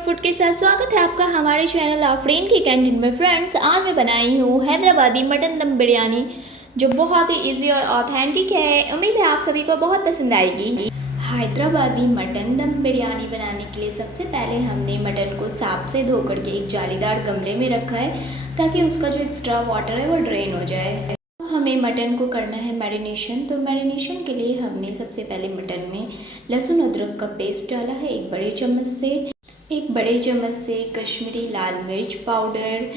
Food के साथ स्वागत है आपका हमारे चैनल आफरीन की कैंटीन में। फ्रेंड्स, आज मैं बनाई हूँ हैदराबादी मटन दम बिरयानी, जो बहुत ही इजी और ऑथेंटिक है। उम्मीद है आप सभी को बहुत पसंद आएगी। हैदराबादी मटन दम बिरयानी बनाने के लिए सबसे पहले हमने मटन को साफ से धो करके एक जालीदार गमले में रखा है, ताकि उसका जो एक्स्ट्रा वाटर है वो ड्रेन हो जाए। हमें मटन को करना है मैरिनेशन। तो मैरिनेशन के लिए हमने सबसे पहले मटन में लहसुन अदरक का पेस्ट डाला है एक बड़े चम्मच से कश्मीरी लाल मिर्च पाउडर,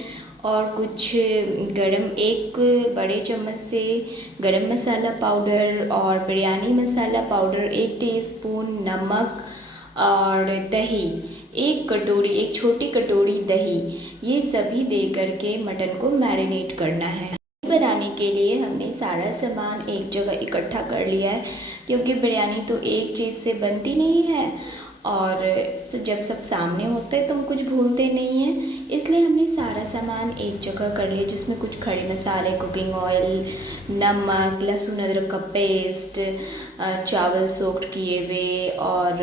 और कुछ एक बड़े चम्मच से गरम मसाला पाउडर और बिरयानी मसाला पाउडर, 1 टीस्पून नमक और दही, एक छोटी कटोरी दही, ये सभी दे करके मटन को मैरिनेट करना है। बनाने के लिए हमने सारा सामान एक जगह इकट्ठा कर लिया है, क्योंकि बिरयानी तो एक चीज़ से बनती नहीं है और जब सब सामने होता है तो हम कुछ भूलते नहीं हैं। इसलिए हमने सारा सामान एक जगह कर लिया, जिसमें कुछ खड़े मसाले, कुकिंग ऑयल, नमक, लहसुन अदरक का पेस्ट, चावल सोक्ड किए हुए और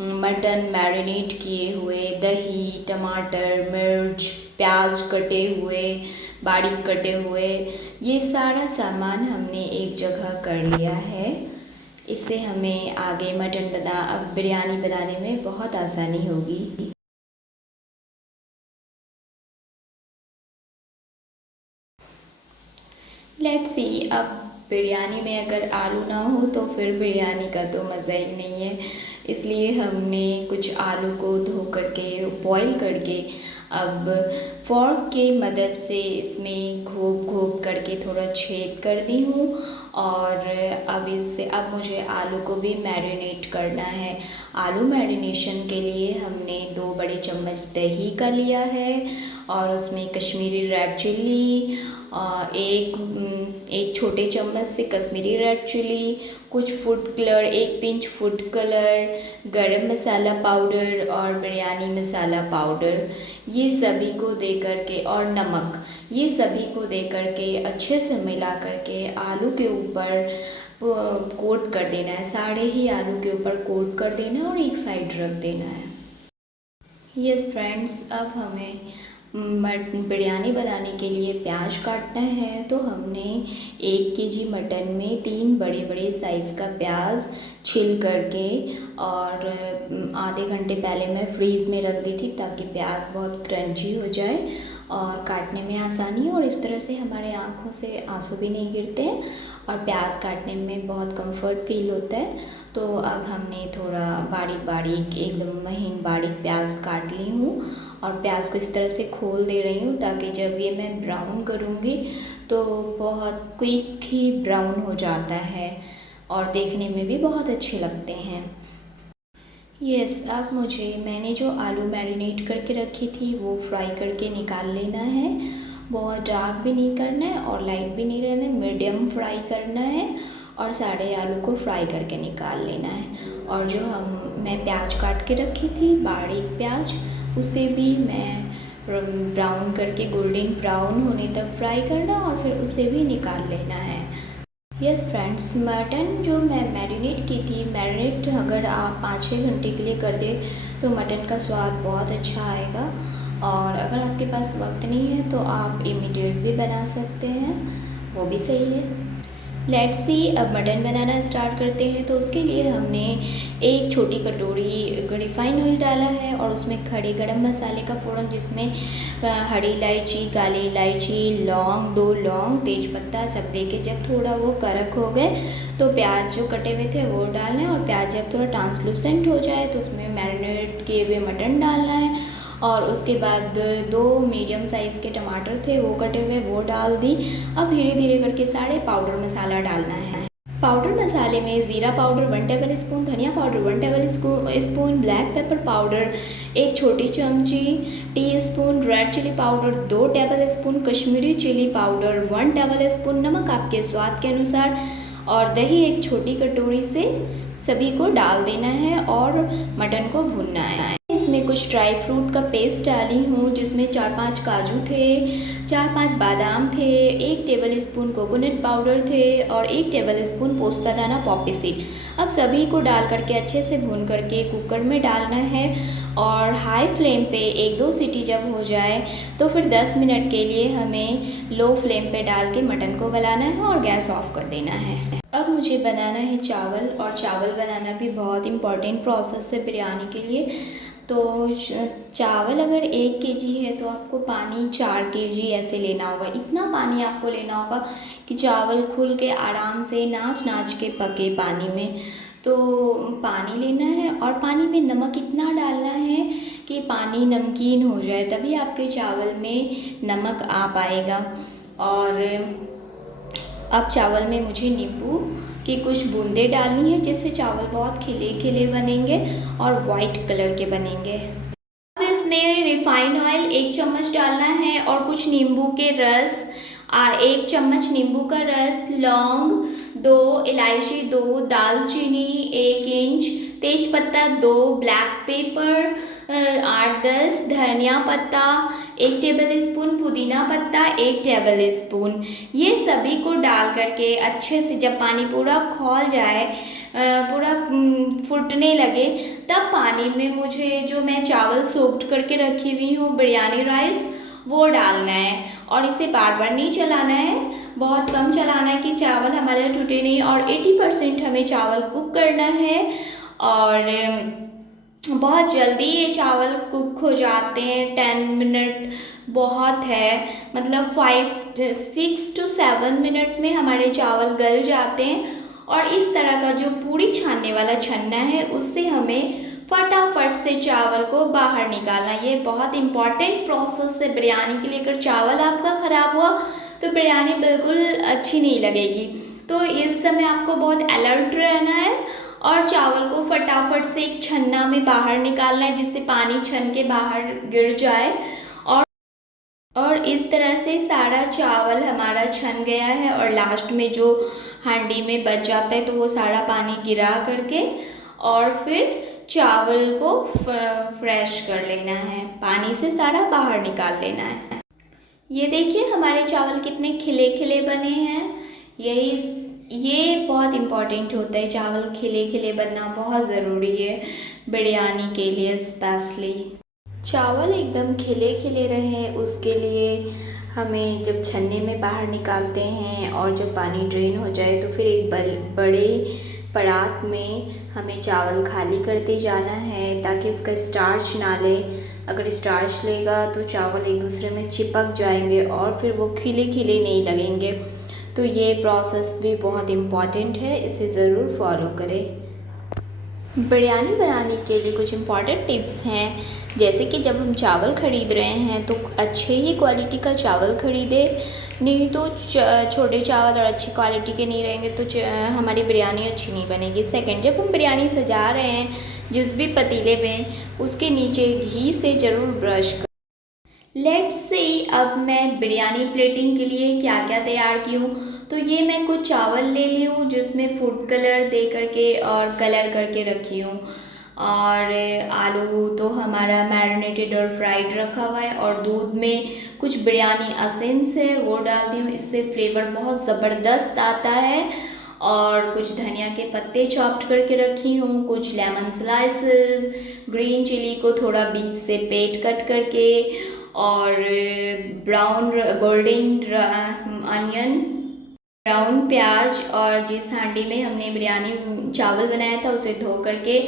मटन मैरिनेट किए हुए, दही, टमाटर, मिर्च, प्याज कटे हुए, बारीक कटे हुए, ये सारा सामान हमने एक जगह कर लिया है। इससे हमें आगे बिरयानी बनाने में बहुत आसानी होगी। लेट्स सी, अब बिरयानी में अगर आलू ना हो तो फिर बिरयानी का तो मज़ा ही नहीं है। इसलिए हमने कुछ आलू को धो करके बॉईल करके अब फॉर्क के मदद से इसमें घोप करके थोड़ा छेद कर दी हूँ। और अब मुझे आलू को भी मैरिनेट करना है। आलू मैरिनेशन के लिए हमने 2 बड़े चम्मच दही का लिया है और उसमें कश्मीरी रेड चिल्ली, एक छोटे चम्मच से कश्मीरी रेड चिल्ली, कुछ food colour, 1 pinch food colour, गरम मसाला पाउडर और बिरयानी मसाला पाउडर, ये सभी को दे करके, और नमक, ये सभी को दे करके अच्छे से मिला करके आलू के ऊपर कोट कर देना है। सारे ही आलू के ऊपर कोट कर देना है और एक साइड रख देना है। यस फ्रेंड्स, अब हमें बिरयानी बनाने के लिए प्याज काटना है। तो हमने 1 केजी मटन में 3 बड़े साइज़ का प्याज छिल करके और आधे घंटे पहले मैं फ्रीज़ में रख दी थी, ताकि प्याज बहुत क्रंची हो जाए और काटने में आसानी हो, और इस तरह से हमारे आँखों से आंसू भी नहीं गिरते हैं और प्याज काटने में बहुत कंफर्ट फील होता है। तो अब हमने थोड़ा बारीक एकदम महीन बारीक प्याज काट ली हूँ और प्याज को इस तरह से खोल दे रही हूँ, ताकि जब ये मैं ब्राउन करूँगी तो बहुत क्विक ही ब्राउन हो जाता है और देखने में भी बहुत अच्छे लगते हैं। यस, अब मैंने जो आलू मैरिनेट करके रखी थी वो फ्राई करके निकाल लेना है। बहुत डार्क भी नहीं करना है और लाइट भी नहीं रहना है, मीडियम फ्राई करना है और सारे आलू को फ्राई करके निकाल लेना है। और जो मैं प्याज काट के रखी थी, बारीक प्याज, उसे भी मैं ब्राउन करके गोल्डन ब्राउन होने तक फ्राई करना और फिर उसे भी निकाल लेना है। यस फ्रेंड्स, मटन जो मैं मैरिनेट अगर आप 5-6 घंटे के लिए कर दें तो मटन का स्वाद बहुत अच्छा आएगा। और अगर आपके पास वक्त नहीं है तो आप इमीडिएट भी बना सकते हैं, वो भी सही है। लेट्स सी, अब मटन बनाना स्टार्ट करते हैं। तो उसके लिए हमने एक छोटी कटोरी रिफाइन ऑयल डाला है और उसमें खड़े गरम मसाले का फ़ोरन, जिसमें हरी इलायची, काली इलायची, लौंग, 2 लौंग, तेज़पत्ता सब दे के जब थोड़ा वो कड़क हो गए तो प्याज जो कटे हुए थे वो डालना है, और प्याज जब थोड़ा ट्रांसलूसेंट हो जाए तो उसमें मैरिनेट किए हुए मटन डालना है। और उसके बाद 2 मीडियम साइज़ के टमाटर थे वो कटे हुए, वो डाल दी। अब धीरे धीरे करके सारे पाउडर मसाला डालना है। पाउडर मसाले में ज़ीरा पाउडर 1 टेबल स्पून, धनिया powder 1 tablespoon, black pepper powder 1 छोटी चमची, teaspoon red chilli powder 2 tablespoon, Kashmiri chilli powder 1 tablespoon, नमक आपके स्वाद के अनुसार, और दही 1 छोटी कटोरी से सभी को डाल देना है और मटन को भूनना है। इसमें इसमें कुछ ड्राई फ्रूट का पेस्ट डाली हूँ, जिसमें 4-5 काजू थे, 4-5 बादाम थे, 1 टेबल स्पून कोकोनट पाउडर थे और 1 टेबल स्पून पोस्ता दाना पॉपी सीड। अब सभी को डाल करके अच्छे से भून करके कुकर में डालना है और हाई फ्लेम पे 1-2 सीटी जब हो जाए तो फिर 10 मिनट के लिए हमें लो फ्लेम पे डाल के मटन को गलाना है और गैस ऑफ कर देना है। अब मुझे बनाना है चावल, और चावल बनाना भी बहुत इम्पॉर्टेंट प्रोसेस है बिरयानी के लिए। तो चावल अगर 1 केजी है तो आपको पानी 4 केजी ऐसे लेना होगा। इतना पानी आपको लेना होगा कि चावल खुल के आराम से नाच नाच के पके पानी में। तो पानी लेना है और पानी में नमक इतना डालना है कि पानी नमकीन हो जाए, तभी आपके चावल में नमक आ पाएगा। और अब चावल में मुझे नींबू की कुछ बूंदें डालनी है, जिससे चावल बहुत खिले खिले बनेंगे और वाइट कलर के बनेंगे। अब इसमें रिफाइंड ऑयल 1 चम्मच डालना है और कुछ नींबू के रस, 1 चम्मच नींबू का रस, लौंग 2, इलायची 2, दालचीनी 1 इंच, तेज़पत्ता 2, ब्लैक पेपर 8-10, धनिया पत्ता 1 टेबल स्पून, पुदीना पत्ता 1 टेबल स्पून। ये सभी को डाल करके अच्छे से जब पानी पूरा खौल जाए, पूरा फुटने लगे, तब पानी में मुझे जो मैं चावल सोक्ड करके रखी हुई हूँ बिरयानी राइस, वो डालना है और इसे बार बार नहीं चलाना है, बहुत कम चलाना है कि चावल हमारे टूटे नहीं। और 80% हमें चावल कुक करना है और बहुत जल्दी ये चावल कुक हो जाते हैं। 10 मिनट बहुत है, मतलब 6 to 7 मिनट में हमारे चावल गल जाते हैं। और इस तरह का जो पूरी छानने वाला छन्ना है, उससे हमें फटाफट से चावल को बाहर निकालना। ये बहुत इम्पॉर्टेंट प्रोसेस है बिरयानी के लिए। अगर चावल आपका ख़राब हुआ तो बिरयानी बिल्कुल अच्छी नहीं लगेगी। तो इस समय आपको बहुत अलर्ट रहना है और चावल को फटाफट से एक छन्ना में बाहर निकालना है, जिससे पानी छन के बाहर गिर जाए। और इस तरह से सारा चावल हमारा छन गया है और लास्ट में जो हांडी में बच जाता है तो वो सारा पानी गिरा करके और फिर चावल को फ्रेश कर लेना है, पानी से सारा बाहर निकाल लेना है। ये देखिए हमारे चावल कितने खिले खिले बने हैं। ये बहुत इम्पॉर्टेंट होता है, चावल खिले खिले बनना बहुत ज़रूरी है बिरयानी के लिए स्पेशली। चावल एकदम खिले खिले रहे उसके लिए हमें जब छन्ने में बाहर निकालते हैं और जब पानी ड्रेन हो जाए तो फिर एक बड़े परात में हमें चावल खाली करते जाना है, ताकि उसका स्टार्च ना ले। अगर स्टार्च लेगा तो चावल एक दूसरे में चिपक जाएंगे और फिर वो खिले खिले नहीं लगेंगे। तो ये प्रोसेस भी बहुत इम्पॉर्टेंट है, इसे ज़रूर फॉलो करें। बिरयानी बनाने के लिए कुछ इम्पॉर्टेंट टिप्स हैं, जैसे कि जब हम चावल ख़रीद रहे हैं तो अच्छे ही क्वालिटी का चावल ख़रीदें, नहीं तो छोटे चावल और अच्छी क्वालिटी के नहीं रहेंगे तो हमारी बिरयानी अच्छी नहीं बनेगी। सेकंड, जब हम बिरयानी सजा रहे हैं जिस भी पतीले में, उसके नीचे घी से ज़रूर ब्रश करें। लेट्स सी अब मैं बिरयानी प्लेटिंग के लिए क्या क्या तैयार की हूँ। तो ये मैं कुछ चावल ले ली हूँ जिसमें फूड कलर दे करके और कलर करके रखी हूँ। और आलू तो हमारा मैरिनेटेड और फ्राइड रखा हुआ है और दूध में कुछ बिरयानी एसेंस है वो डालती हूँ, इससे फ्लेवर बहुत ज़बरदस्त आता है। और कुछ धनिया के पत्ते चॉप्ड करके रखी हूँ, कुछ लेमन स्लाइसेस, ग्रीन चिली को थोड़ा बीच से पेट कट करके, और ब्राउन गोल्डन अनियन, ब्राउन प्याज। और जिस हांडी में हमने बिरयानी चावल बनाया था उसे धो करके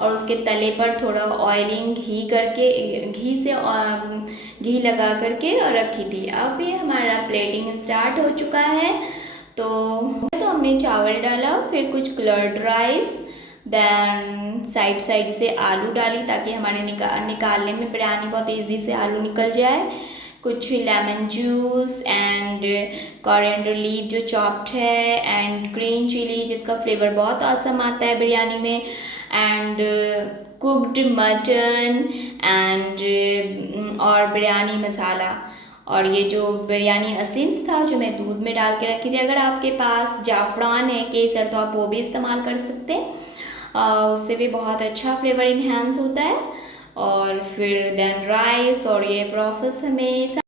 और उसके तले पर थोड़ा ऑयलिंग घी करके, घी लगा करके और रखी थी। अब ये हमारा प्लेटिंग स्टार्ट हो चुका है। तो हमने चावल डाला, फिर कुछ कलर्ड राइस, देन साइड से आलू डाली ताकि हमारे निकालने में बिरयानी बहुत इजी से आलू निकल जाए। कुछ lemon juice and coriander leaf जो चॉप्ड है, एंड ग्रीन चिली जिसका फ्लेवर बहुत आसम आता है बिरयानी में, एंड कुक्ड मटन एंड और बिरयानी मसाला। और ये जो बिरयानी एसेंस था जो मैं दूध में डाल के रखी थी, अगर आपके पास जाफ़रान है, केसर, तो आप वो भी इस्तेमाल कर सकते हैं, उससे भी बहुत अच्छा फ्लेवर इन्हेंस होता है। और फिर देन राइस, और ये प्रोसेस हमें,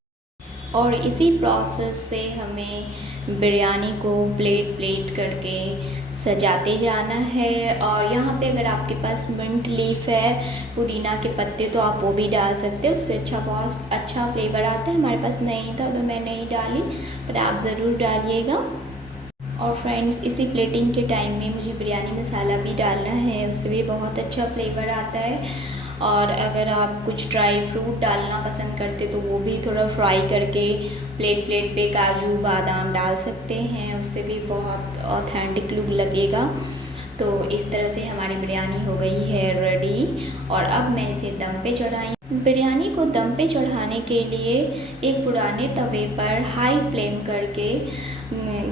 और इसी प्रोसेस से हमें बिरयानी को प्लेट प्लेट करके सजाते जाना है। और यहाँ पे अगर आपके पास मिंट लीफ है, पुदीना के पत्ते, तो आप वो भी डाल सकते हो, उससे अच्छा, बहुत अच्छा फ्लेवर आता है। हमारे पास नहीं था तो मैं नहीं डाली, पर आप ज़रूर डालिएगा। और फ्रेंड्स, इसी प्लेटिंग के टाइम में मुझे बिरयानी मसाला भी डालना है, उससे भी बहुत अच्छा फ्लेवर आता है। और अगर आप कुछ ड्राई फ्रूट डालना पसंद करते तो वो भी थोड़ा फ्राई करके प्लेट प्लेट पे काजू बादाम डाल सकते हैं, उससे भी बहुत ऑथेंटिक लुक लगेगा। तो इस तरह से हमारी बिरयानी हो गई है रेडी। और अब मैं इसे दम पे चढ़ाई। बिरयानी को दम पे चढ़ाने के लिए एक पुराने तवे पर हाई फ्लेम करके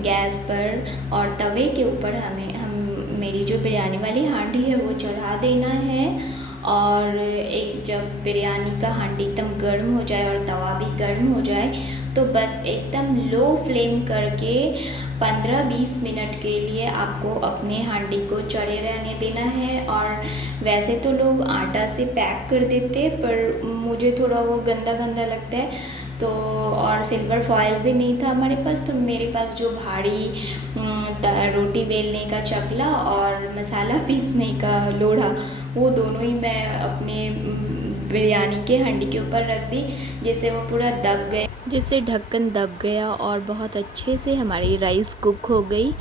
गैस पर और तवे के ऊपर हम मेरी जो बिरयानी वाली हांडी है वो चढ़ा देना है। और एक जब बिरयानी का हांडी एकदम गर्म हो जाए और तवा भी गर्म हो जाए, तो बस एकदम लो फ्लेम करके 15-20 मिनट के लिए आपको अपने हांडी को चढ़े रहने देना है। और वैसे तो लोग आटा से पैक कर देते, पर मुझे थोड़ा वो गंदा गंदा लगता है, तो और सिल्वर फॉयल भी नहीं था हमारे पास, तो मेरे पास जो भारी रोटी बेलने का चकला और मसाला पीसने का लोढ़ा, वो दोनों ही मैं अपने बिरयानी के हांडी के ऊपर रख दी, जिससे वो पूरा दब गए, जिससे ढक्कन दब गया और बहुत अच्छे से हमारी राइस कुक हो गई।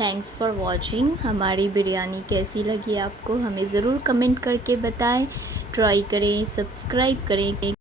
Thanks for watching. हमारी बिरयानी कैसी लगी आपको, हमें ज़रूर कमेंट करके बताएं। ट्राई करें, सब्सक्राइब करें।